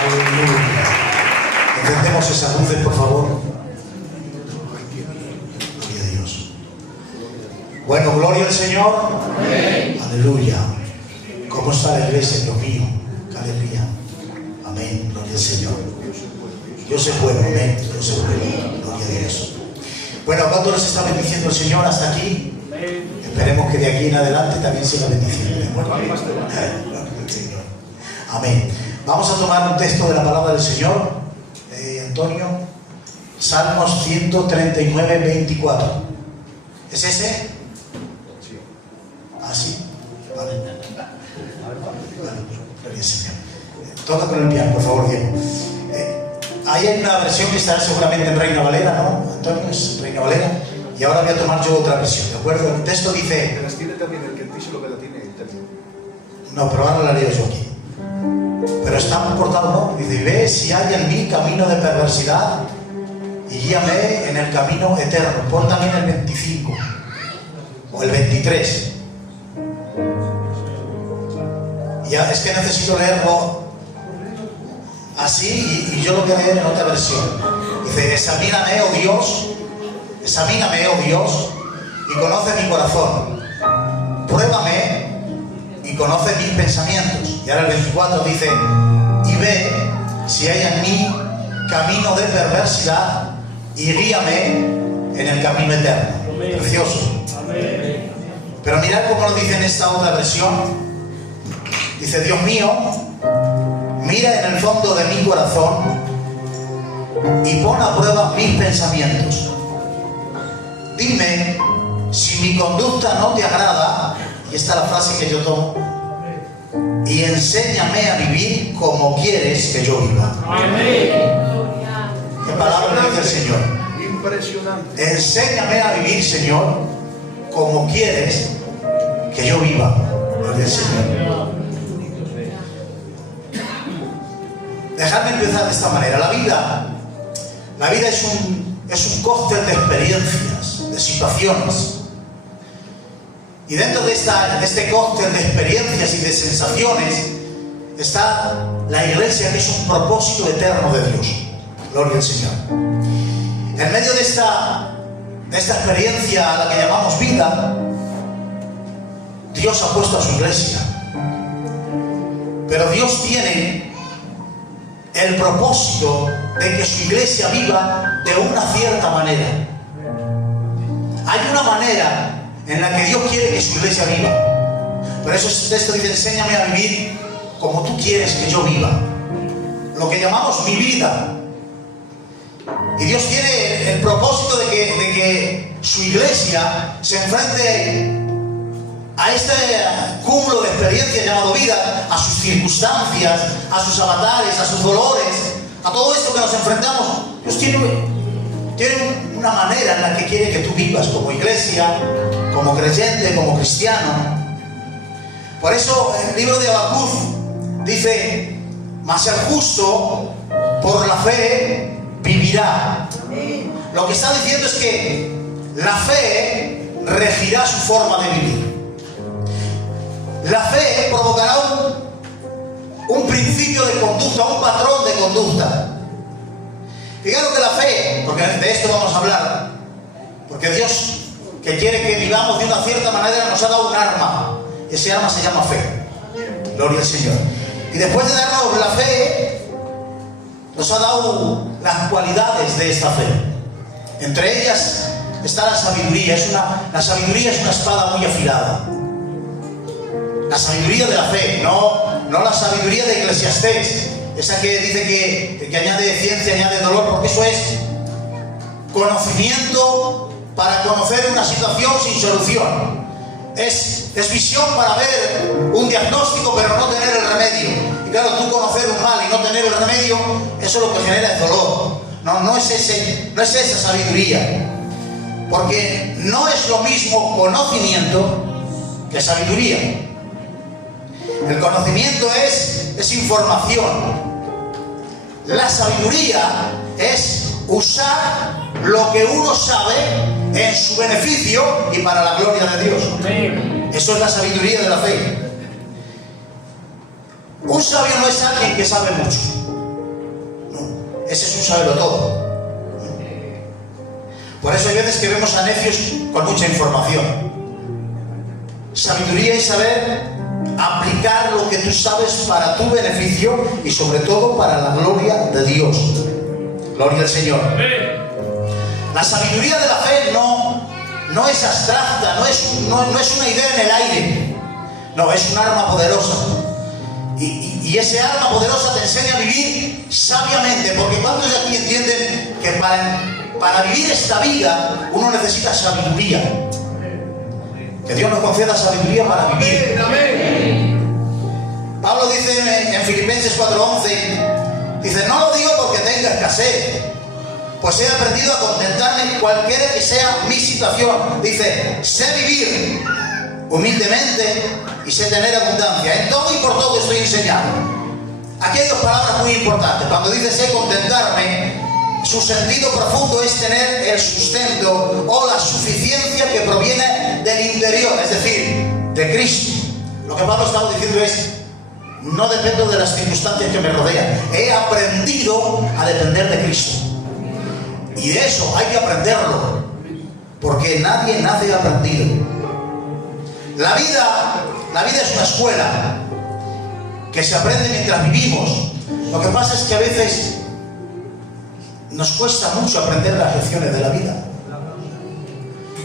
Aleluya. Encendemos esas luces, por favor. Gloria a Dios. Bueno, gloria al Señor. Amén. Aleluya. ¿Cómo está la iglesia, Dios mío? ¡Qué alegría! Amén. Gloria al Señor. Dios es bueno. Amén. Dios es bueno. Gloria a Dios. Bueno, ¿cuánto nos está bendiciendo el Señor hasta aquí? Esperemos que de aquí en adelante también siga bendiciendo. Gloria al Señor. Amén. Vamos a tomar un texto de la palabra del Señor, Antonio. Salmos 139, 24. ¿Es ese? ¿Ah, sí? Vale. Gloria al Señor. Toca con el piano, por favor, Diego. Ahí hay una versión que estará seguramente en Reina Valera, ¿no? Antonio, es Reina Valera. Y ahora voy a tomar yo otra versión, ¿de acuerdo? El texto dice... ¿Te las tiene también el que dice lo que la tiene el texto? No, pero ahora la leo yo aquí. Pero está portado, ¿no? Dice, ve si hay en mí camino de perversidad y guíame en el camino eterno. Pon también el 25 o el 23. Ya, es que necesito leerlo así y yo lo voy a leer en otra versión. Dice, examíname, oh Dios, y conoce mi corazón. Pruébame y conoce mis pensamientos. Y ahora el 24 dice, y ve si hay en mí camino de perversidad y guíame en el camino eterno. Amén. Precioso. Amén. Pero mirad cómo lo dice en esta otra versión. Dice, Dios mío, mira en el fondo de mi corazón y pon a prueba mis pensamientos. Dime si mi conducta no te agrada, y esta es la frase que yo tomo, y enséñame a vivir como quieres que yo viva. Amén. ¿Qué palabra dice el Señor? Impresionante. Enséñame a vivir, Señor, como quieres que yo viva. Gloria al Señor. Dejadme empezar de esta manera. La vida es un cóctel de experiencias, de situaciones. Y dentro de este cóctel de experiencias y de sensaciones está la iglesia, que es un propósito eterno de Dios. Gloria al Señor. En medio de esta experiencia a la que llamamos vida, Dios ha puesto a su iglesia. Pero Dios tiene el propósito de que su iglesia viva de una cierta manera. Hay una manera en la que Dios quiere que su iglesia viva. Por eso este texto dice, enséñame a vivir como tú quieres que yo viva. Lo que llamamos mi vida. Y Dios tiene el propósito de que su iglesia se enfrente a este cúmulo de experiencias llamado vida, a sus circunstancias, a sus avatares, a sus dolores, a todo esto que nos enfrentamos. Dios tiene una manera en la que quiere que tú vivas como iglesia, como creyente, como cristiano. Por eso el libro de Habacuc dice, mas el justo por la fe vivirá. Lo que está diciendo es que la fe regirá su forma de vivir. La fe provocará un principio de conducta, un patrón de conducta. Fijaros que la fe, porque de esto vamos a hablar, porque Dios, que quiere que vivamos de una cierta manera, nos ha dado un arma. Ese arma se llama fe. Gloria al Señor. Y después de darnos la fe, nos ha dado las cualidades de esta fe. Entre ellas está la sabiduría. La sabiduría es una espada muy afilada. La sabiduría de la fe, no la sabiduría de Eclesiastés, esa que dice que añade ciencia, añade dolor, porque eso es conocimiento para conocer una situación sin solución. Es visión para ver un diagnóstico pero no tener el remedio. Y claro, tú conocer un mal y no tener el remedio, eso lo que genera es dolor. No es esa sabiduría. Porque no es lo mismo conocimiento que sabiduría. El conocimiento es información. La sabiduría es usar lo que uno sabe en su beneficio y para la gloria de Dios. Eso es la sabiduría de la fe. Un sabio no es alguien que sabe mucho. ese es un saberlo todo. Por eso hay veces que vemos a necios con mucha información. Sabiduría es saber aplicar lo que tú sabes para tu beneficio y sobre todo para la gloria de Dios. Gloria al Señor. La sabiduría de la fe no es abstracta, no es una idea en el aire. No, es un arma poderosa. Y ese arma poderosa te enseña a vivir sabiamente, porque ¿cuántos de aquí entienden que para vivir esta vida uno necesita sabiduría? Que Dios nos conceda sabiduría para vivir. Pablo dice en Filipenses 4:11, dice, no lo digo porque tenga escasez, pues he aprendido a contentarme cualquiera que sea mi situación. Dice, sé vivir humildemente y sé tener abundancia. En todo y por todo estoy enseñado. Aquí hay dos palabras muy importantes. Cuando dice sé contentarme, su sentido profundo es tener el sustento o la suficiencia que proviene del interior, es decir, de Cristo. Lo que Pablo estaba diciendo es, no dependo de las circunstancias que me rodean. He aprendido a depender de Cristo. Y de eso hay que aprenderlo, porque nadie nace aprendido. La vida es una escuela que se aprende mientras vivimos. Lo que pasa es que a veces nos cuesta mucho aprender las lecciones de la vida.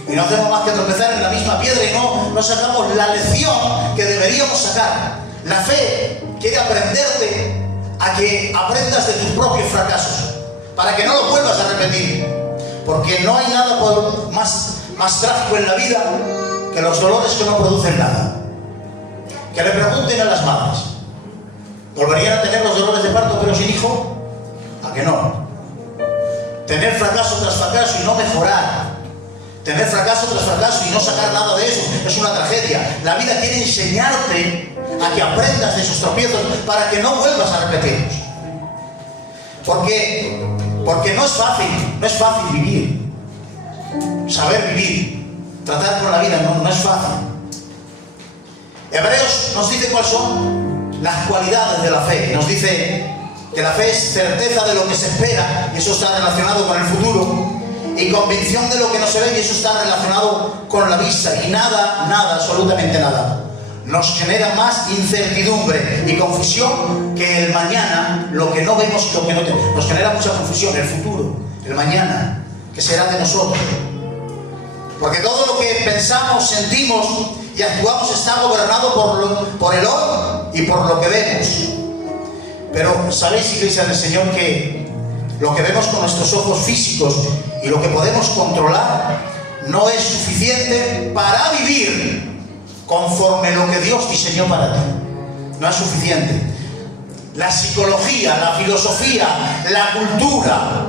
Y no hacemos más que tropezar en la misma piedra y no sacamos la lección que deberíamos sacar. La fe quiere aprenderte a que aprendas de tus propios fracasos, para que no los vuelvas a repetir. Porque no hay nada más trágico en la vida que los dolores que no producen nada. Que le pregunten a las madres, ¿volverían a tener los dolores de parto pero sin hijo? ¿A que no? Tener fracaso tras fracaso y no mejorar. Tener fracaso tras fracaso y no sacar nada de eso es una tragedia. La vida quiere enseñarte a que aprendas de esos tropiezos para que no vuelvas a repetirlos. Porque no es fácil vivir. Saber vivir, tratar con la vida no es fácil. Hebreos nos dice cuáles son las cualidades de la fe. Nos dice que la fe es certeza de lo que se espera, y eso está relacionado con el futuro, y convicción de lo que no se ve, y eso está relacionado con la vista. Y nada, absolutamente nada nos genera más incertidumbre y confusión que el mañana, lo que no vemos y lo que no tenemos. Nos genera mucha confusión el futuro, el mañana, que será de nosotros. Porque todo lo que pensamos, sentimos y actuamos está gobernado por el hoy y por lo que vemos. Pero sabéis, iglesia del Señor, que lo que vemos con nuestros ojos físicos y lo que podemos controlar no es suficiente para vivir conforme lo que Dios diseñó para ti. No es suficiente. La psicología, la filosofía, la cultura,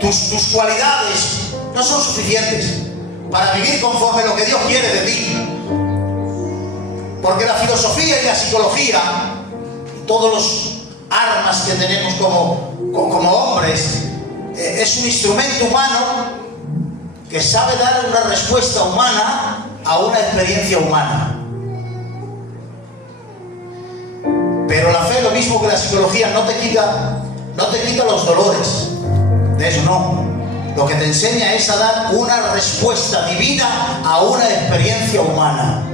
tus cualidades no son suficientes para vivir conforme lo que Dios quiere de ti. Porque la filosofía y la psicología, todos los armas que tenemos como hombres, es un instrumento humano que sabe dar una respuesta humana a una experiencia humana. Pero la fe, lo mismo que la psicología, no te quita los dolores. De eso no. Lo que te enseña es a dar una respuesta divina a una experiencia humana.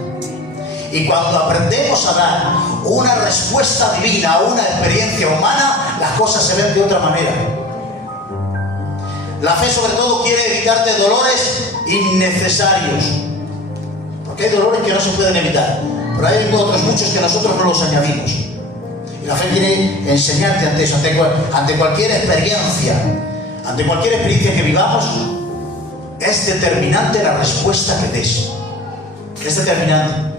Y cuando aprendemos a dar una respuesta divina a una experiencia humana, las cosas se ven de otra manera. La fe sobre todo quiere evitarte dolores innecesarios. Porque hay dolores que no se pueden evitar, pero hay otros muchos que nosotros no los añadimos. Y la fe quiere enseñarte ante eso, ante cualquier experiencia. Ante cualquier experiencia que vivamos, es determinante la respuesta que des. Es determinante.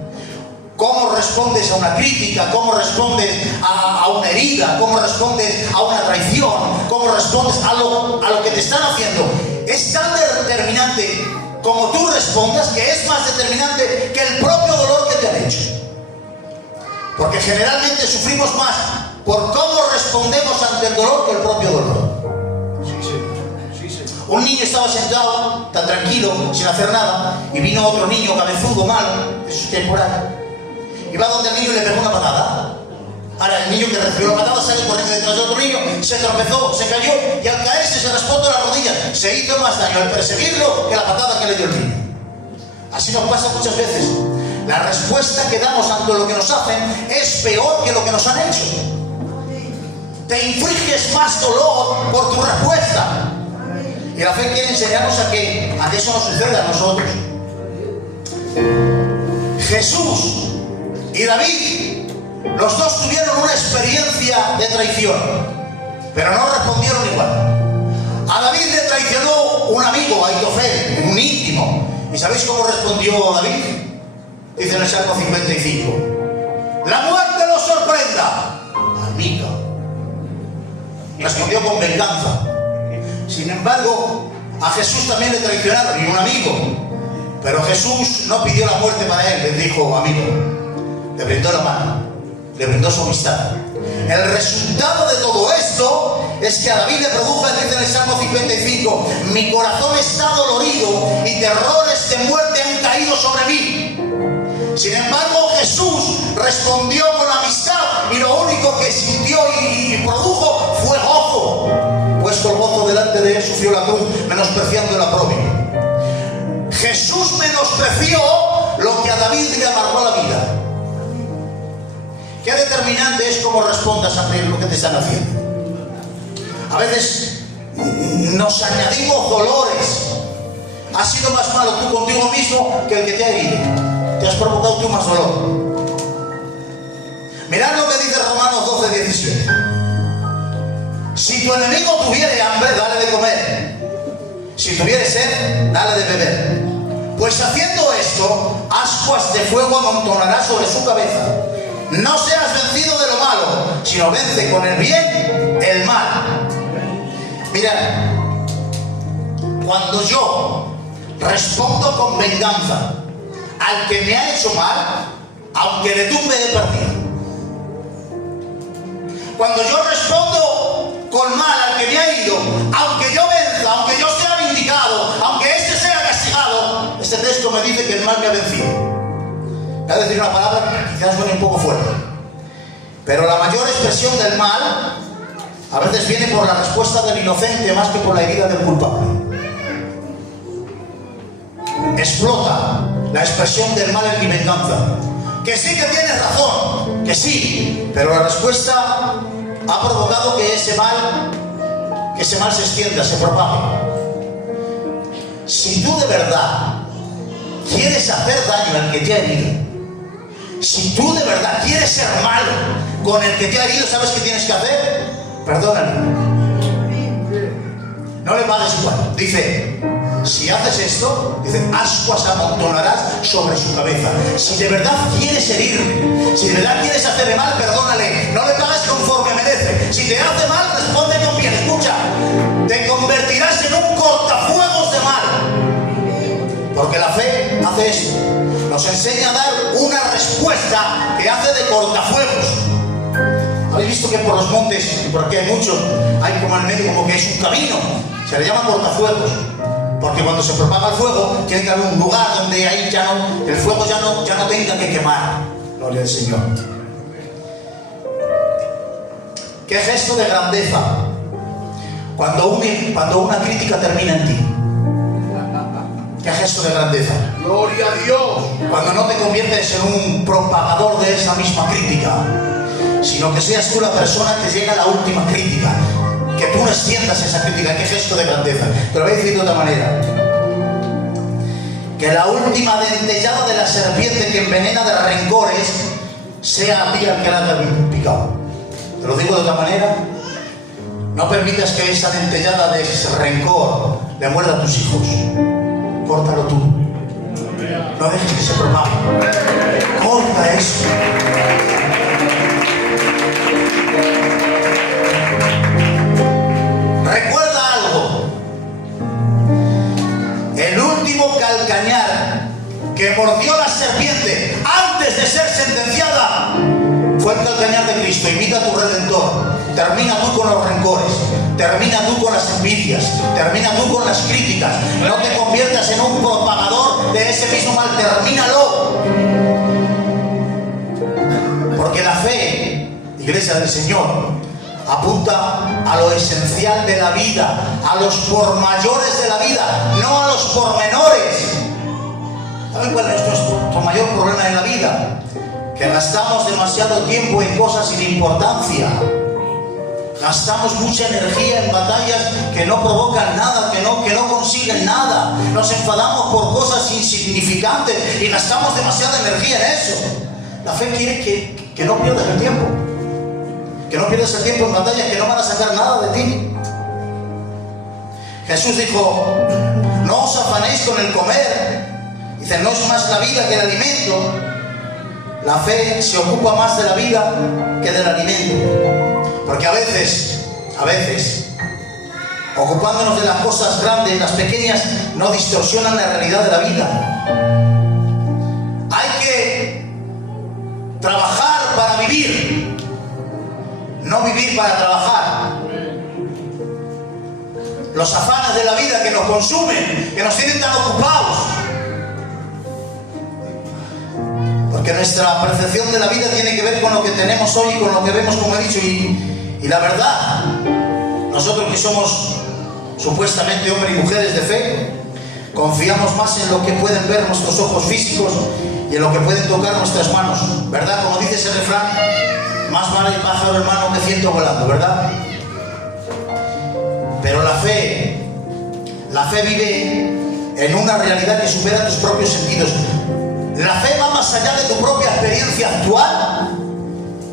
Cómo respondes a una crítica, cómo respondes a una herida, cómo respondes a una traición, cómo respondes a lo que te están haciendo. Es tan determinante como tú respondas, que es más determinante que el propio dolor que te han hecho. Porque generalmente sufrimos más por cómo respondemos ante el dolor que el propio dolor. Un niño estaba sentado, tan tranquilo, sin hacer nada, y vino otro niño cabezudo, mal, eso es que hay por ahí. Y va donde el niño y le pegó una patada. Ahora el niño que recibió la patada sale corriendo detrás de otro niño, se tropezó, se cayó y al caerse se raspó todas las rodillas. Se hizo más daño al perseguirlo que la patada que le dio el niño. Así nos pasa muchas veces. La respuesta que damos ante lo que nos hacen es peor que lo que nos han hecho. Te infliges más dolor por tu respuesta. Y la fe quiere enseñarnos a que eso no suceda a nosotros. Jesús y David, los dos tuvieron una experiencia de traición, pero no respondieron igual. A David le traicionó un amigo, Aitofel, un íntimo. ¿Y sabéis cómo respondió David? Dice en el Salmo 55: la muerte lo sorprenda. Amiga. Respondió con venganza. Sin embargo, a Jesús también le traicionaron, y un amigo. Pero Jesús no pidió la muerte para él, le dijo amigo. Le brindó la mano, le brindó su amistad. El resultado de todo esto es que a David le produjo, dice en el Salmo 55: mi corazón está dolorido y terrores de muerte han caído sobre mí. Sin embargo, Jesús respondió con amistad y lo único que sintió y produjo fue gozo. Puesto el gozo delante de él, sufrió la cruz, menospreciando el oprobio. Jesús menospreció lo que a David le amargó la vida. Qué determinante es cómo respondas ante lo que te están haciendo. A veces nos añadimos dolores. Has sido más malo tú contigo mismo que el que te ha herido. Te has provocado tú más dolor. Mirad lo que dice Romanos 12:17. Si tu enemigo tuviere hambre, dale de comer. Si tuviere sed, dale de beber. Pues haciendo esto, ascuas de fuego amontonarás sobre su cabeza. No seas vencido de lo malo, sino vence con el bien el mal. Mirad, cuando yo respondo con venganza al que me ha hecho mal, aunque le tumbe, he perdido. Cuando yo respondo con mal al que me ha ido, aunque yo venza, aunque yo sea vindicado, aunque este sea castigado, este texto me dice que el mal me ha vencido. Voy a decir una palabra que quizás suene un poco fuerte, pero la mayor expresión del mal a veces viene por la respuesta del inocente más que por la herida del culpable. Explota la expresión del mal en mi venganza. Que sí que tienes razón, que sí, pero la respuesta ha provocado que ese mal se extienda, se propague. Si tú de verdad quieres hacer daño al que te ha herido, si tú de verdad quieres ser malo con el que te ha herido, ¿sabes qué tienes que hacer? Perdónale. No le pagues igual. Dice, si haces esto, dice, ascuas amontonarás sobre su cabeza. Si de verdad quieres herirle, si de verdad quieres hacerle mal, perdónale. No le pagues conforme merece. Si te hace mal, responde con bien. Escucha, te convertirás en un cortafuegos de mal. Porque la fe hace eso. Nos enseña a dar una respuesta que hace de cortafuegos. ¿Habéis visto que por los montes, y por aquí hay muchos, hay como en medio como que es un camino? Se le llama cortafuegos. Porque cuando se propaga el fuego, tiene que haber un lugar donde ahí ya no, el fuego ya no tenga que quemar. Gloria al Señor. ¿Qué gesto de grandeza? Cuando una crítica termina en ti. ¿Qué gesto de grandeza? ¡Gloria a Dios! Cuando no te conviertes en un propagador de esa misma crítica, sino que seas tú la persona que llega a la última crítica, que tú no extiendas esa crítica. ¡Qué gesto de grandeza! Te lo voy a decir de otra manera. Que la última dentellada de la serpiente que envenena de rencores sea a ti al que la haya picado. Te lo digo de otra manera. No permitas que esa dentellada de ese rencor le muerda a tus hijos. Córtalo tú. No dejes que se propague. Corta eso. Recuerda algo. El último calcañar que mordió la serpiente antes de ser sentenciada fue el calcañar de Cristo. Imita a tu Redentor. Termina tú con los rencores. Termina tú con las envidias. Termina tú con las críticas. No te conviertas en un propagador de ese mismo mal. Termínalo. Porque la fe Iglesia del Señor, apunta a lo esencial de la vida, a los pormayores de la vida, no a los pormenores. ¿Saben cuál es nuestro mayor problema en la vida? Que gastamos demasiado tiempo en cosas sin importancia. Gastamos mucha energía en batallas que no provocan nada, que no consiguen nada. Nos enfadamos por cosas insignificantes y gastamos demasiada energía en eso. La fe quiere que no pierdas el tiempo. Que no pierdas el tiempo en batallas que no van a sacar nada de ti. Jesús dijo: no os afanéis con el comer. Dice: no es más la vida que el alimento. La fe se ocupa más de la vida que del alimento. Porque a veces, ocupándonos de las cosas grandes, las pequeñas no distorsionan la realidad de la vida. Hay que trabajar para vivir, no vivir para trabajar. Los afanes de la vida que nos consumen, que nos tienen tan ocupados. Porque nuestra percepción de la vida tiene que ver con lo que tenemos hoy y con lo que vemos, como he dicho. Y la verdad, nosotros que somos supuestamente hombres y mujeres de fe, confiamos más en lo que pueden ver nuestros ojos físicos y en lo que pueden tocar nuestras manos, ¿verdad? Como dice ese refrán: más vale pájaro en mano que ciento volando, ¿verdad? Pero la fe vive en una realidad que supera tus propios sentidos. La fe va más allá de tu propia experiencia actual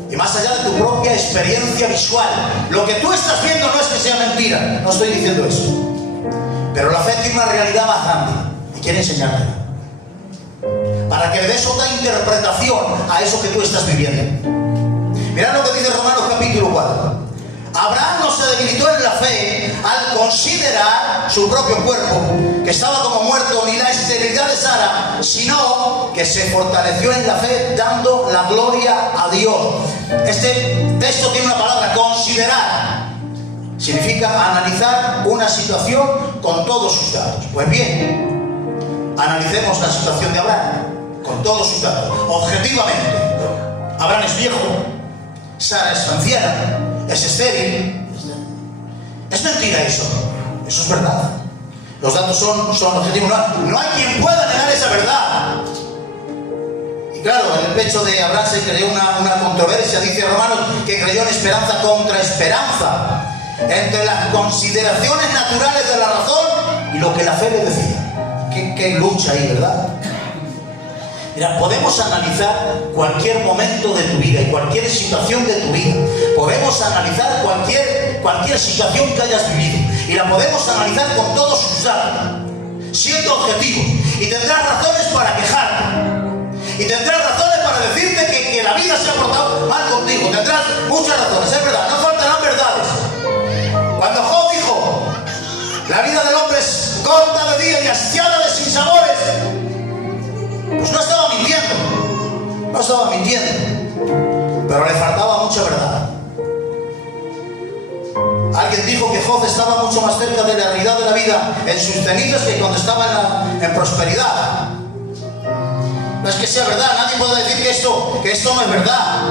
y más allá de tu propia experiencia visual. Lo que tú estás viendo no es que sea mentira, no estoy diciendo eso. Pero la fe tiene una realidad más grande y quiere enseñártela, para que le des otra interpretación a eso que tú estás viviendo. Mirad lo que dice Romanos capítulo 4. Abraham no se debilitó en la fe al considerar su propio cuerpo, que estaba como muerto, ni la esterilidad de Sara, sino que se fortaleció en la fe dando la gloria a Dios. Este texto tiene una palabra: considerar. Significa analizar una situación con todos sus datos. Pues bien, analicemos la situación de Abraham con todos sus datos, objetivamente. Abraham es viejo, Sara es anciana, es estéril. Es mentira eso es verdad. Los datos son objetivos. No hay quien pueda negar esa verdad. Y claro, en el pecho de Abraham se creó una controversia. Dice Romanos que creyó en esperanza contra esperanza, entre las consideraciones naturales de la razón y lo que la fe le decía. Qué lucha ahí, ¿verdad? Mira, podemos analizar cualquier momento de tu vida y cualquier situación de tu vida. Podemos analizar cualquier situación que hayas vivido y la podemos analizar con todos sus datos, siendo objetivos. Y tendrás razones para quejarte. Y tendrás razones para decirte que la vida se ha portado mal contigo. Tendrás muchas razones, es verdad, no faltarán verdades. Cuando Job dijo: la vida del hombre es corta de día y hastiada de sinsabores, pues no estaba mintiendo, pero le faltaba mucha verdad. Alguien dijo que Job estaba mucho más cerca de la realidad de la vida en sus cenizas que cuando estaba en prosperidad. No es que sea verdad, nadie puede decir que esto no es verdad,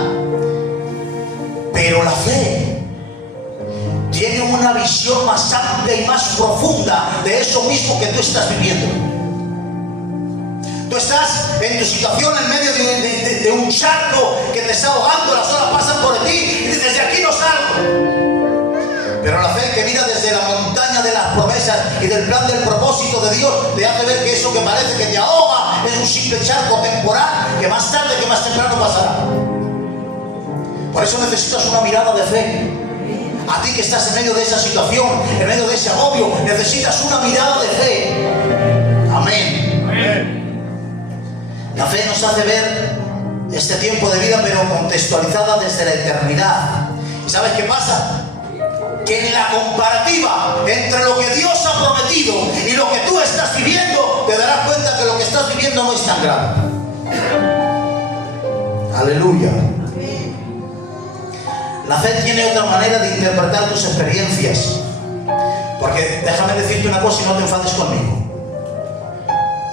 pero la fe tiene una visión más amplia y más profunda de eso mismo que tú estás viviendo. Tú estás en tu situación en medio de un charco que te está ahogando, las olas pasan por ti y dices: de aquí no salgo. Pero la fe que mira desde la montaña de las promesas y del plan del propósito de Dios te hace ver que eso que parece que te ahoga es un simple charco temporal que más tarde que más temprano pasará. Por eso necesitas una mirada de fe. A ti que estás en medio de esa situación, en medio de ese agobio, necesitas una mirada de fe. Amén. Amén. La fe nos hace ver este tiempo de vida, pero contextualizada desde la eternidad. ¿Y sabes qué pasa? Que en la comparativa entre lo que Dios ha prometido y lo que tú estás viviendo, te darás cuenta que lo que estás viviendo no es tan grave. Aleluya. La fe tiene otra manera de interpretar tus experiencias. Porque déjame decirte una cosa y no te enfades conmigo.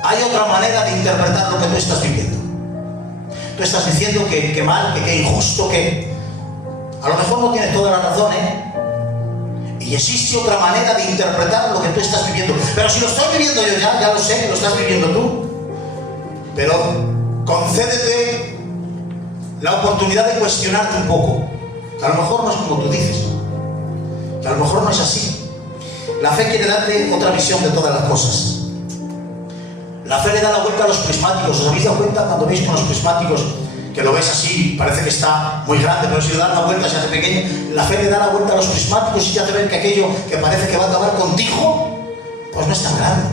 Hay otra manera de interpretar lo que tú estás viviendo. Tú estás diciendo que mal, que injusto, que A lo mejor no tienes toda la razón, y existe otra manera de interpretar lo que tú estás viviendo. Pero si lo estoy viviendo yo ya lo sé que lo estás viviendo tú. Pero concédete la oportunidad de cuestionarte un poco. Que a lo mejor no es como tú dices. Que a lo mejor no es así. La fe quiere darte otra visión de todas las cosas. La fe le da la vuelta a los prismáticos. ¿Os habéis dado cuenta cuando veis con los prismáticos que lo ves así, parece que está muy grande, pero si le dan la vuelta se hace pequeño? La fe le da la vuelta a los prismáticos y te hace ver que aquello que parece que va a acabar contigo, pues no es tan grande.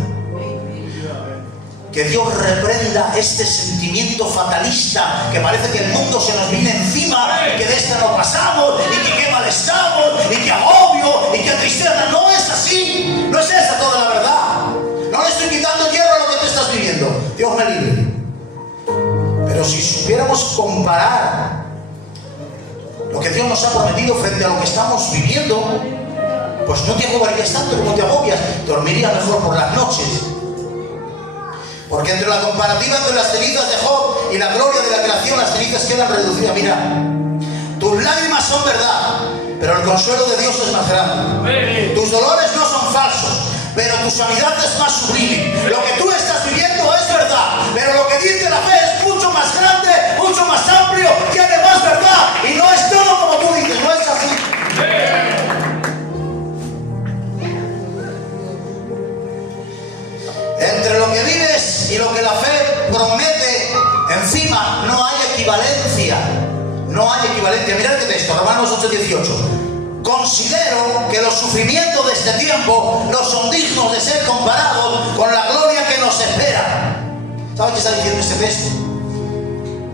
Que Dios reprenda este sentimiento fatalista, que parece que el mundo se nos viene encima, y que de esta no pasamos, y que qué mal estamos, y que agobio, y que tristeza. No es así, no es esa toda la verdad. No le estoy quitando hierro a lo que tú estás viviendo, Dios me libre. Pero si supiéramos comparar lo que Dios nos ha prometido frente a lo que estamos viviendo, pues no te agobiarías tanto como te agobias, dormirías mejor por las noches. Porque entre la comparativa entre las cenizas de Job y la gloria de la creación, las cenizas quedan reducidas. Mira, tus lágrimas son verdad, pero el consuelo de Dios es más grande. Tus dolores no son falsos, pero tu sanidad es más sublime. Lo que tú estás viviendo es verdad, pero lo que dice la fe es mucho más grande, mucho más amplio, tiene más verdad, y no es todo como tú dices, no es así. Entre lo que vives y lo que la fe promete, encima no hay equivalencia. No hay equivalencia. Mirad qué texto, Romanos 8:18. Considero que los sufrimientos de este tiempo no son dignos de ser comparados con la gloria que nos espera. ¿Sabes qué está diciendo este texto?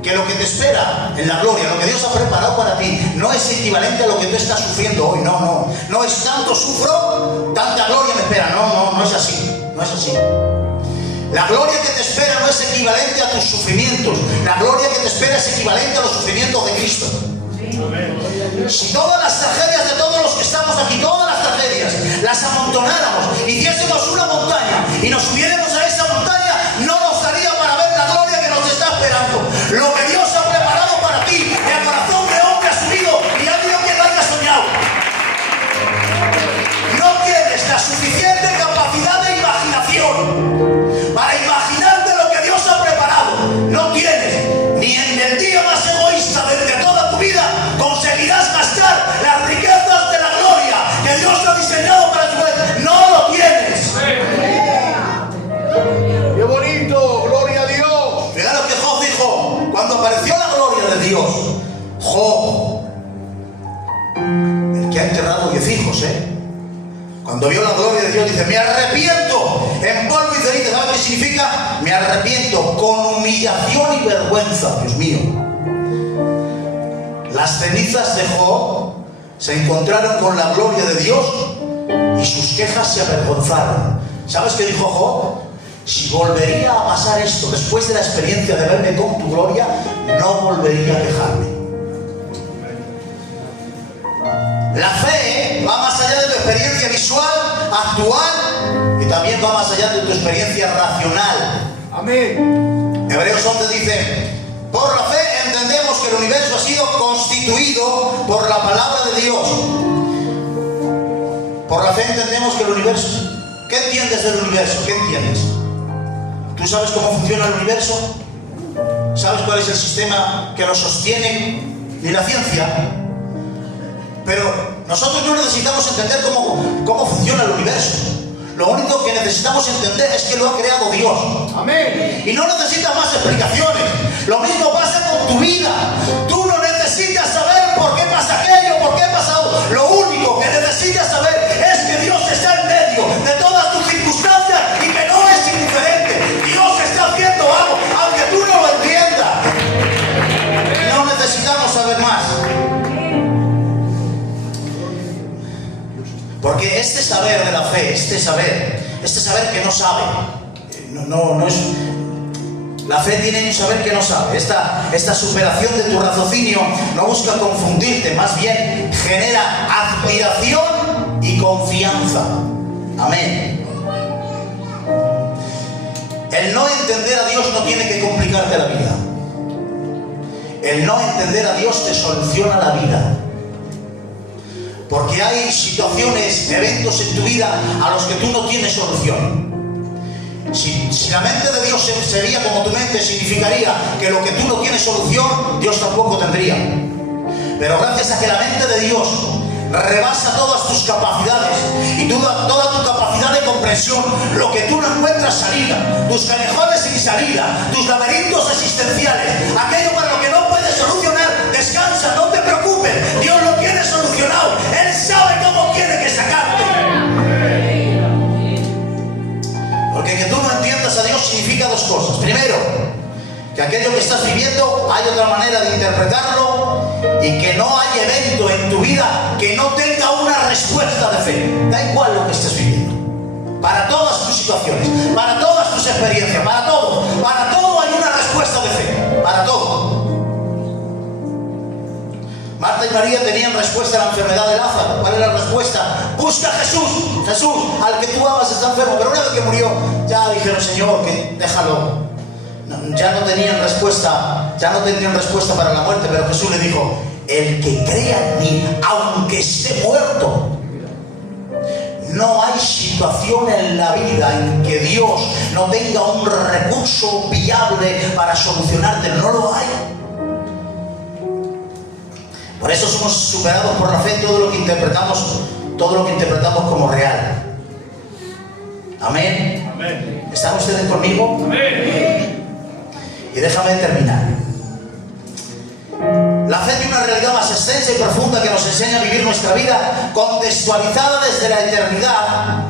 Que lo que te espera en la gloria, lo que Dios ha preparado para ti, no es equivalente a lo que tú estás sufriendo hoy. No es tanto sufro, tanta gloria me espera. No es así. No es así. La gloria que te espera no es equivalente a tus sufrimientos. La gloria que te espera es equivalente a los sufrimientos de Cristo. Si todas las tragedias de todos los que estamos aquí, todas las tragedias, las amontonáramos, hiciésemos una montaña y nos subiéramos a esa montaña, no nos daría para ver la gloria que nos está esperando. Lo que Dios ha preparado para ti, el corazón de hombre ha subido y ha habido quien lo haya soñado. No tienes la suficiente capacidad de imaginación para imaginarte lo que Dios ha preparado. No tienes, ni en el día más egoísta de toda tu vida conseguirás gastar las riquezas de la gloria que Dios ha diseñado para tu vida. No lo tienes. ¡Qué bonito! ¡Gloria a Dios! Mira lo que Job dijo cuando apareció la gloria de Dios. Job, el que ha enterrado 10 hijos, cuando vio la gloria de Dios, dice: me arrepiento en polvo y ceniza. ¿Sabes qué significa? Me arrepiento con humillación y vergüenza. Dios mío. Las cenizas de Job se encontraron con la gloria de Dios y sus quejas se avergonzaron. ¿Sabes qué dijo Job? Si volvería a pasar esto después de la experiencia de verme con tu gloria, no volvería a quejarme. La fe va más allá de tu experiencia visual, actual, y también va más allá de tu experiencia racional. Amén. Hebreos 11 dice: por la fe entendemos que el universo ha sido constituido por la palabra de Dios. Por la fe entendemos que el universo... ¿Qué entiendes del universo? ¿Qué entiendes? ¿Tú sabes cómo funciona el universo? ¿Sabes cuál es el sistema que lo sostiene? Ni la ciencia. Pero nosotros no necesitamos entender cómo funciona el universo. Lo único que necesitamos entender es que lo ha creado Dios. Amén. Y no necesitas más explicaciones. Lo mismo pasa con tu vida. Tú no necesitas saber por qué pasa aquello, por qué ha pasado. Lo único que necesitas saber es que Dios está en medio de todas tus circunstancias y que no es indiferente. Dios está haciendo algo, aunque tú no lo entiendas. No necesitamos saber más. Porque este saber de la fe, este saber que no sabe, no es... La fe tiene un saber que no sabe. Esta superación de tu raciocinio no busca confundirte, más bien genera admiración y confianza. Amén. El no entender a Dios no tiene que complicarte la vida. El no entender a Dios te soluciona la vida. Porque hay situaciones, eventos en tu vida a los que tú no tienes solución. Si la mente de Dios sería como tu mente, significaría que lo que tú no tienes solución, Dios tampoco tendría. Pero gracias a que la mente de Dios rebasa todas tus capacidades y toda tu capacidad de comprensión, lo que tú no encuentras salida, tus callejones sin salida, tus laberintos existenciales, aquello para lo que no puedes solucionar, descansa, no te preocupes, Dios lo tiene solucionado, Él sabe cómo tiene que sacarte. Porque que tú no entiendas a Dios significa dos cosas. Primero, que aquello que estás viviendo hay otra manera de interpretarlo y que no hay evento en tu vida que no tenga una respuesta de fe. Da igual lo que estés viviendo. Para todas tus situaciones, para todas tus experiencias, para todo hay una respuesta de fe. Para todo. Marta y María tenían respuesta a la enfermedad de Lázaro. ¿Cuál es la respuesta? Busca a Jesús. Jesús, al que tú amas está enfermo. Pero una vez que murió, ya dijeron, Señor, que déjalo. Ya no tenían respuesta para la muerte. Pero Jesús le dijo, el que crea en mí, aunque esté muerto. No hay situación en la vida en que Dios no tenga un recurso viable para solucionarte. No lo hay. Por eso somos superados por la fe en todo lo que interpretamos como real. Amén. Amén. ¿Están ustedes conmigo? Amén. Y déjame terminar. La fe tiene una realidad más extensa y profunda que nos enseña a vivir nuestra vida contextualizada desde la eternidad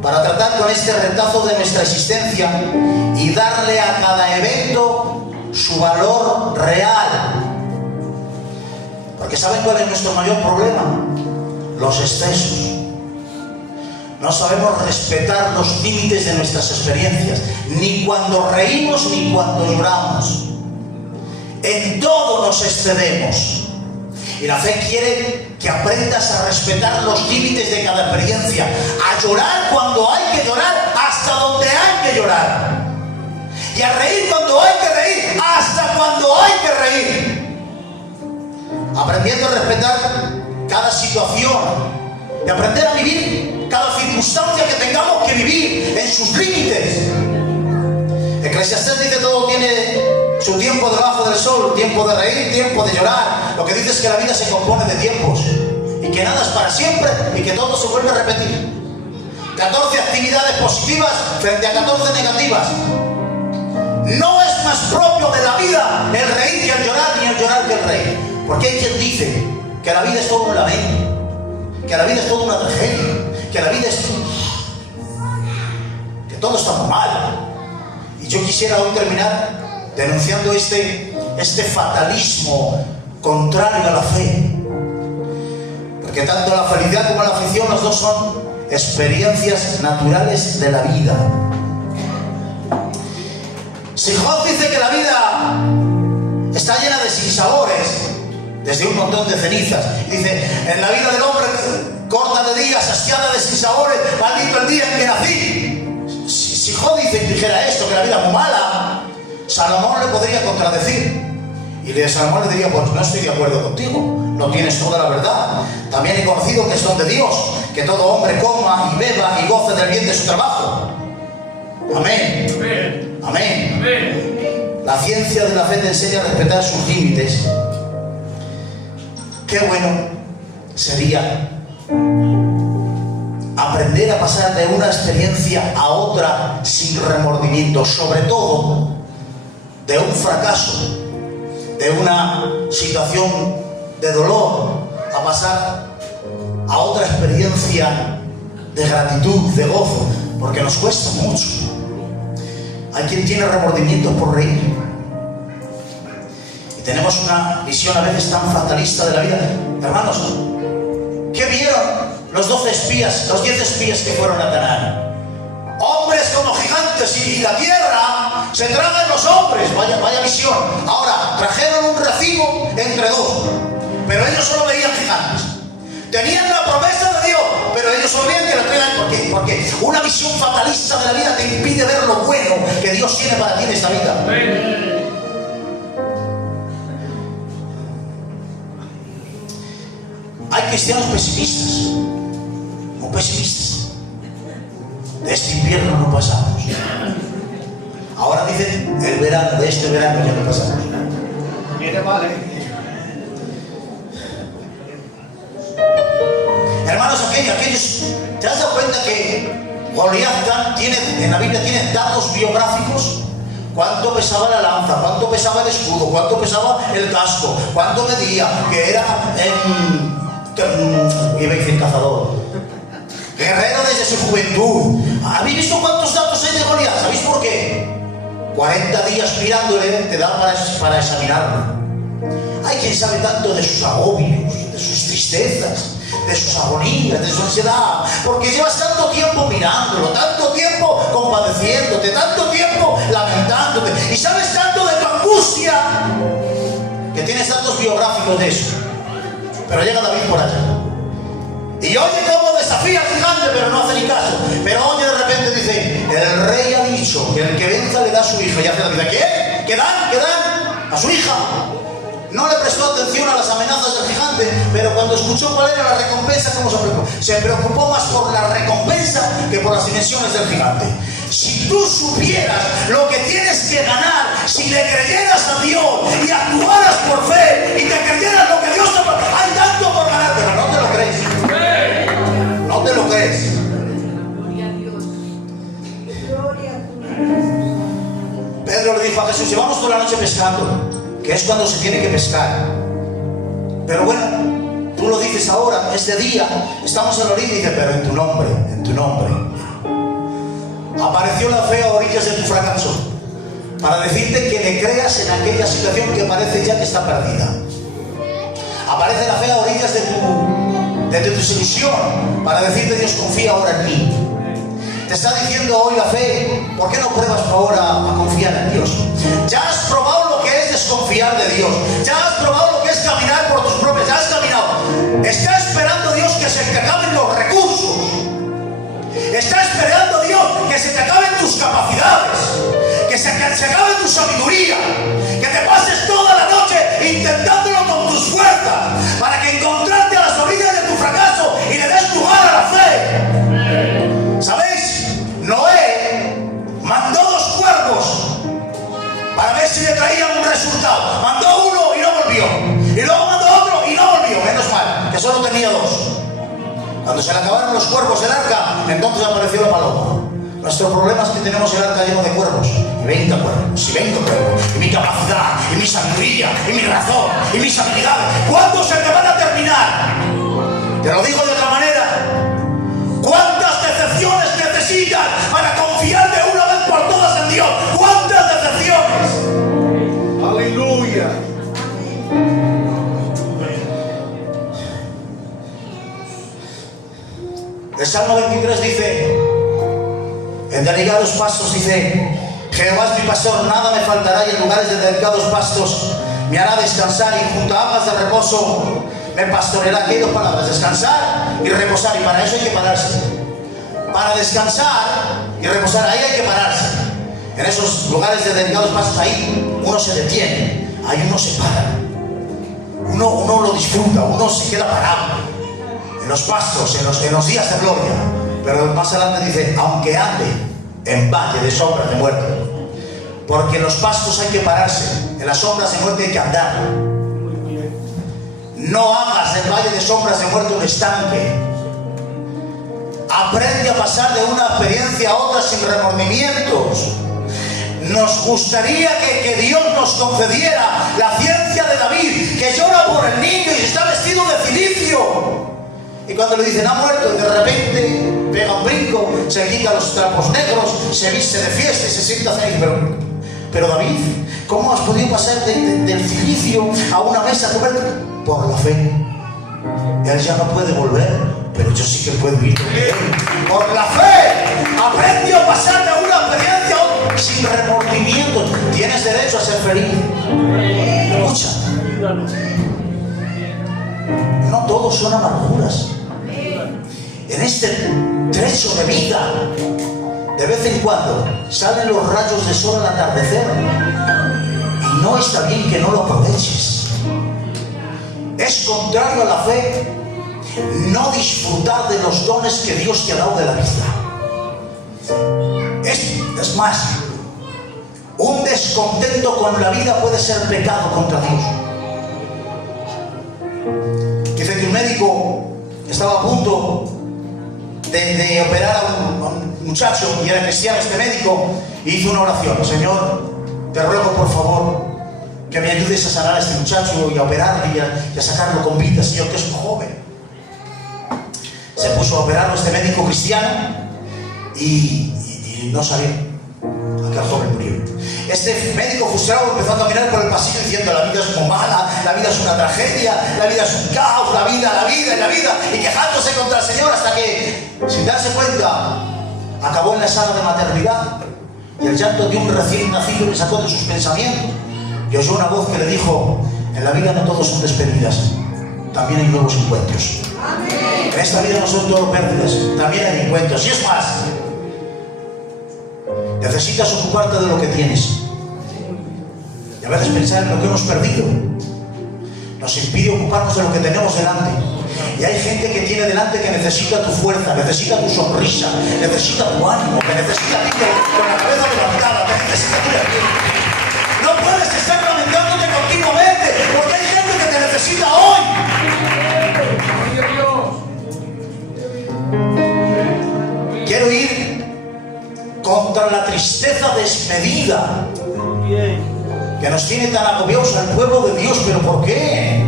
para tratar con este retazo de nuestra existencia y darle a cada evento su valor real. Porque ¿saben cuál es nuestro mayor problema? Los excesos. No sabemos respetar los límites de nuestras experiencias, ni cuando reímos ni cuando lloramos. En todo nos excedemos. Y la fe quiere que aprendas a respetar los límites de cada experiencia, a llorar cuando hay que llorar, hasta donde hay que llorar, y a reír cuando hay que reír, hasta cuando hay que reír. Aprendiendo a respetar cada situación y aprender a vivir cada circunstancia que tengamos que vivir en sus límites. Eclesiastés dice: todo tiene su tiempo debajo del sol, tiempo de reír, tiempo de llorar. Lo que dice es que la vida se compone de tiempos y que nada es para siempre y que todo se vuelve a repetir. 14 actividades positivas frente a 14 negativas. No es más propio de la vida el reír que el llorar, ni el llorar que el reír. Porque hay quien dice que la vida es todo un lamento, que la vida es toda una tragedia, que la vida es... que todo está muy mal. Y yo quisiera hoy terminar denunciando este fatalismo contrario a la fe. Porque tanto la felicidad como la aflicción, los dos son experiencias naturales de la vida. Si Job dice que la vida está llena de sinsabores, desde un montón de cenizas, y dice: en la vida del hombre corta de días, hastiada de sinsabores, maldito el día en que nací. Si Job dijera esto, que la vida es muy mala, Salomón le podría contradecir. Y Salomón le diría: pues no estoy de acuerdo contigo, no tienes toda la verdad. También he conocido que es don de Dios, que todo hombre coma y beba y goce del bien de su trabajo. Amén. Amén. Amén. Amén. La ciencia de la fe te enseña a respetar sus límites. Qué bueno sería aprender a pasar de una experiencia a otra sin remordimiento, sobre todo de un fracaso, de una situación de dolor, a pasar a otra experiencia de gratitud, de gozo, porque nos cuesta mucho. Hay quien tiene remordimientos por reír. Y tenemos una visión a veces tan fatalista de la vida. Hermanos, ¿qué vieron los 12 espías, los 10 espías que fueron a Canaán? Hombres como gigantes, y la tierra se traga en los hombres. Vaya visión. Ahora, trajeron un racimo entre dos, pero ellos solo veían gigantes. Tenían la promesa de Dios, pero ellos solo veían que la traigan. Porque una visión fatalista de la vida te impide ver lo bueno que Dios tiene para ti en esta vida. Hay cristianos pesimistas, muy pesimistas. De este invierno no pasamos. Ahora dicen el verano, de este verano ya no pasamos. Viene mal, Hermanos, aquellos, ¿te has dado cuenta que Goliat tiene, en la Biblia tiene datos biográficos? ¿Cuánto pesaba la lanza? ¿Cuánto pesaba el escudo? ¿Cuánto pesaba el casco? ¿Cuánto medía? Que era iba a decir cazador. Guerrero desde su juventud. ¿Habéis visto cuántos datos hay de Goliat? ¿Sabéis por qué? 40 días mirándole te da para examinarlo. Hay quien sabe tanto de sus agobios, de sus tristezas, de sus agonías, de su ansiedad, porque llevas tanto tiempo mirándolo, tanto tiempo compadeciéndote, tanto tiempo lamentándote, y sabes tanto de tu angustia, que tienes datos biográficos de eso. Pero llega David por allá y oye cómo desafía al gigante, pero no hace ni caso. Pero oye, de repente dice: el rey ha dicho que el que venza le da a su hija. Y hace David: ¿a quién? ¿Qué dan? A su hija. No le prestó atención a las amenazas del gigante, pero cuando escuchó cuál era la recompensa, ¿cómo se preocupó? Se preocupó más por la recompensa que por las dimensiones del gigante. Si tú supieras lo que tienes que ganar, si le creyeras a Dios y actuaras por fe y te creyeras lo que Dios te... Hay tanto por ganar, pero no te lo crees. No te lo crees. Gloria a Dios. Gloria a Dios. Pedro le dijo a Jesús: llevamos toda la noche pescando, que es cuando se tiene que pescar. Pero bueno, tú lo dices ahora, es de día, estamos en la orilla. Y dice: pero en tu nombre. Apareció la fe a orillas de tu fracaso, para decirte que le creas en aquella situación que parece ya que está perdida. Aparece la fe a orillas de tu desilusión, para decirte: Dios, confía ahora en mí. Te está diciendo hoy la fe: ¿por qué no pruebas ahora a confiar en Dios? Ya has probado lo que es desconfiar de Dios, ya has probado lo que es caminar por tus propios, ya has caminado. Está esperando Dios que se te acaben los recursos. Está esperando Dios que se te acaben tus capacidades, que se acabe tu sabiduría, que te pases toda la noche intentándolo con tus fuerzas, para que encontrarte a las orillas de tu fracaso y le des lugar a la fe. ¿Sabéis? Noé mandó 2 cuervos para ver si le traían un resultado. Mandó uno y no volvió, y luego mandó otro y no volvió. Menos mal, que solo tenía 2. Cuando se le acabaron los cuervos del arca, entonces apareció la paloma. Nuestro problema es que tenemos el arca lleno de cuervos, y 20 cuervos, y 20 cuervos, y mi capacidad, y mi sabiduría, y mi razón, y mis habilidades. ¿Cuándo se te van a terminar? Te lo digo de otra manera: ¿cuántas decepciones necesitas para confiar de una vez por todas en Dios? ¿Cuántas decepciones? Aleluya. El Salmo 23 dice: en delicados pastos, dice, Jehová es mi pastor, nada me faltará, y en lugares de delicados pastos me hará descansar, y junto a aguas de reposo me pastoreará. Aquí hay 2 palabras: descansar y reposar, y para eso hay que pararse. Para descansar y reposar, ahí hay que pararse. En esos lugares de delicados pastos, ahí uno se detiene, ahí uno se para, uno lo disfruta, uno se queda parado en los pastos, en los días de gloria. Pero más adelante dice: aunque ande en valle de sombras de muerte. Porque en los pastos hay que pararse, en las sombras de muerte hay que andar. No hagas del valle de sombras de muerte un estanque. Aprende a pasar de una experiencia a otra sin remordimientos. Nos gustaría que Dios nos concediera la ciencia de David, que llora por el niño y está vestido de cilicio. Y cuando le dicen: ha muerto, y de repente pega un brinco, se quita los trapos negros, se viste de fiesta y se sienta feliz. Pero David, ¿cómo has podido pasar del cilicio a una mesa a comer? Por la fe. Él ya no puede volver, pero yo sí que puedo ir. Por la fe aprendí a pasar de una experiencia a otra sin remordimiento. Tienes derecho a ser feliz. Escucha, no todos son amarguras. En este trecho de vida, de vez en cuando salen los rayos de sol al atardecer, y no está bien que no lo aproveches. Es contrario a la fe no disfrutar de los dones que Dios te ha dado de la vida. Es más, un descontento con la vida puede ser pecado contra Dios. Dice que un médico estaba a punto de operar a un muchacho, y era cristiano este médico, y hizo una oración: Señor, te ruego por favor que me ayudes a sanar a este muchacho y a operarlo y a sacarlo con vida, Señor, que es un joven. Se puso a operarlo este médico cristiano y no salió. Aquel joven murió. Este médico frustrado empezó a caminar por el pasillo diciendo: la vida es como mala, la vida es una tragedia, la vida es un caos, la vida, y quejándose contra el Señor, hasta que, sin darse cuenta, acabó en la sala de maternidad, y el llanto de un recién nacido le sacó de sus pensamientos, y oyó una voz que le dijo: en la vida no todos son despedidas, también hay nuevos encuentros. En esta vida no son todo pérdidas, también hay encuentros. Y es más, necesitas ocuparte de lo que tienes, y a veces pensar en lo que hemos perdido nos impide ocuparnos de lo que tenemos delante. Y hay gente que tiene delante que necesita tu fuerza, necesita tu sonrisa, necesita tu ánimo, que necesita ti con la cabeza levantada, que necesita tu alegría. No puedes estar lamentándote continuamente, porque hay gente que te necesita hoy. Quiero ir contra la tristeza desmedida que nos tiene tan agobiados al pueblo de Dios. ¿Pero por qué?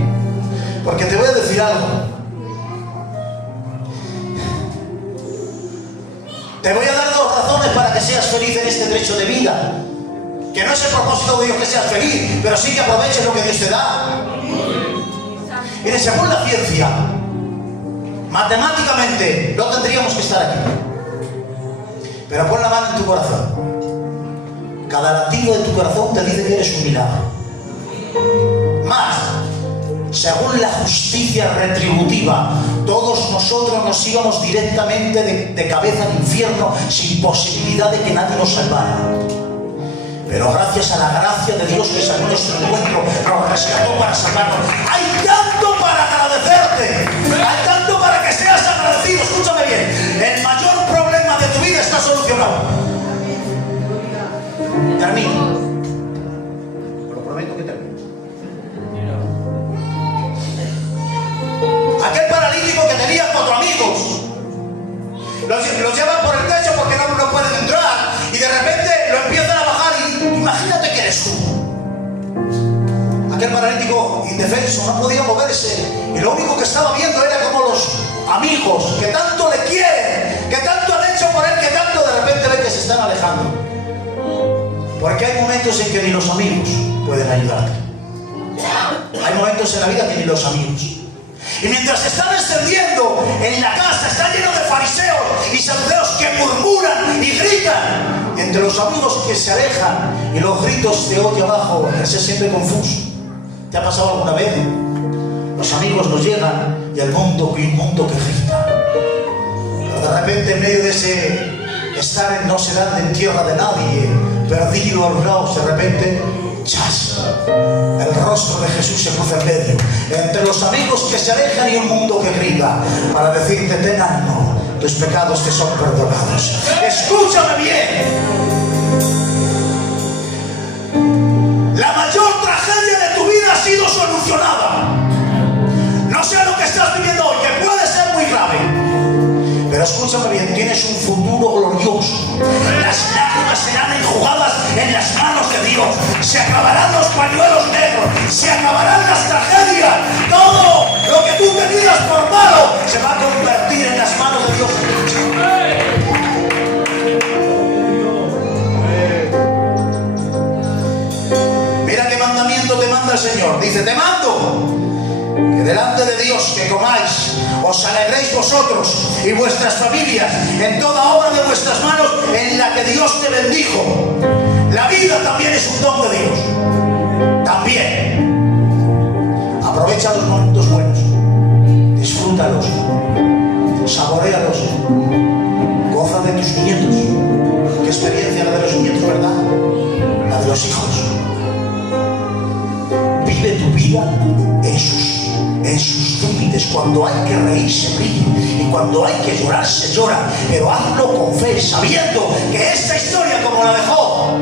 Porque te voy a decir algo. Te voy a dar dos razones para que seas feliz en este trecho de vida. Que no es el propósito de Dios que seas feliz, pero sí que aproveches lo que Dios te da. Mire, según la ciencia, matemáticamente no tendríamos que estar aquí. Pero pon la mano en tu corazón. Cada latido de tu corazón te dice que eres un milagro. Más, según la justicia retributiva, todos nosotros nos íbamos directamente de cabeza al infierno sin posibilidad de que nadie nos salvara. Pero gracias a la gracia de Dios que salió nuestro encuentro, nos rescató para salvarnos. Hay tanto para agradecerte, hay tanto para que seas agradecido. Escúchame bien, el mayor problema de tu vida está solucionado. Termino. Te lo prometo que termino. Aquel paralítico que tenía 4 amigos, los llevan por el techo porque no pueden entrar, y de repente lo empiezan a bajar, y imagínate que eres tú. Aquel paralítico indefenso no podía moverse, y lo único que estaba viendo era como los amigos que tanto le quieren, que tanto han hecho por él, que tanto de repente ve que se están alejando. Porque hay momentos en que ni los amigos pueden ayudarte. Hay momentos en la vida que ni los amigos. Y mientras se están extendiendo en la casa, está lleno de fariseos y saduceos que murmuran y gritan. Y entre los amigos que se alejan y los gritos de oye abajo, él se siente confuso. ¿Te ha pasado alguna vez? Los amigos nos llegan y el mundo que grita. Pero de repente, en medio de ese estar en no serán en tierra de nadie, perdido a los lados, de repente, ¡chas! El rostro de Jesús se cruza en medio, entre los amigos que se alejan y un mundo que grita, para decirte: ten ánimo, tus pecados te son perdonados. Escúchame bien. La mayor tragedia de tu vida ha sido solucionada. No sé lo que estás viviendo hoy, que puede ser muy grave, pero escúchame bien, tienes un futuro glorioso. Las lágrimas serán enjugadas en las manos de Dios. Se acabarán los pañuelos negros, se acabarán las tragedias. Todo lo que tú tenías por malo se va a convertir en las manos de Dios. Mira qué mandamiento te manda el Señor. Dice: te mando que delante de Dios que comáis, os alegréis vosotros y vuestras familias en toda obra de vuestras manos en la que Dios te bendijo. La vida también es un don de Dios. También. Aprovecha los momentos buenos. Disfrútalos. Saboréalos. Goza de tus nietos. Qué experiencia la de los nietos, ¿verdad? La de los hijos. Vive tu vida en sus en sus límites. Cuando hay que reír, se ríe, y cuando hay que llorar, se llora, pero hazlo con fe, sabiendo que esta historia, como la dejó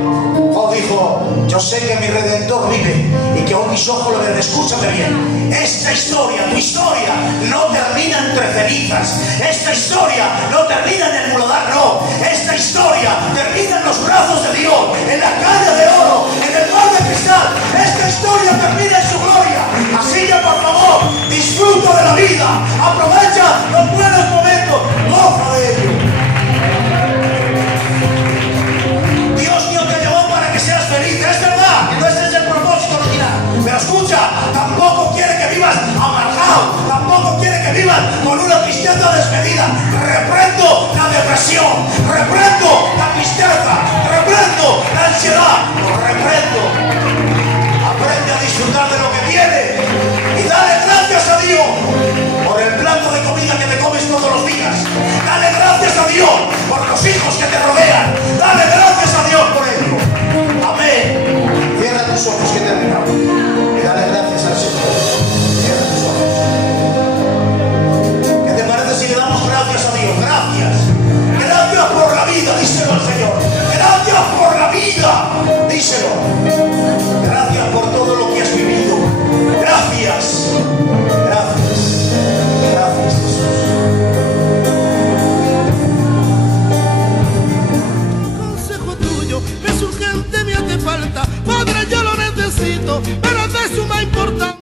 Job, dijo: yo sé que mi Redentor vive y que aún mis ojos lo ven. Escúchame bien, esta historia, tu historia, no termina entre cenizas. Esta historia no termina en el muladar, no. Esta historia termina en los brazos de Dios, en la calle de oro, en el mar de cristal. Esta historia termina en su gloria. Así que, por favor, disfruta de la vida, aprovecha los buenos momentos, goza de ello. Dios no te llevó para que seas feliz, es verdad, que no ese es el propósito original. Pero escucha, tampoco quiere que vivas amargado, tampoco quiere que vivas con una tristeza desmedida. Reprendo la depresión, reprendo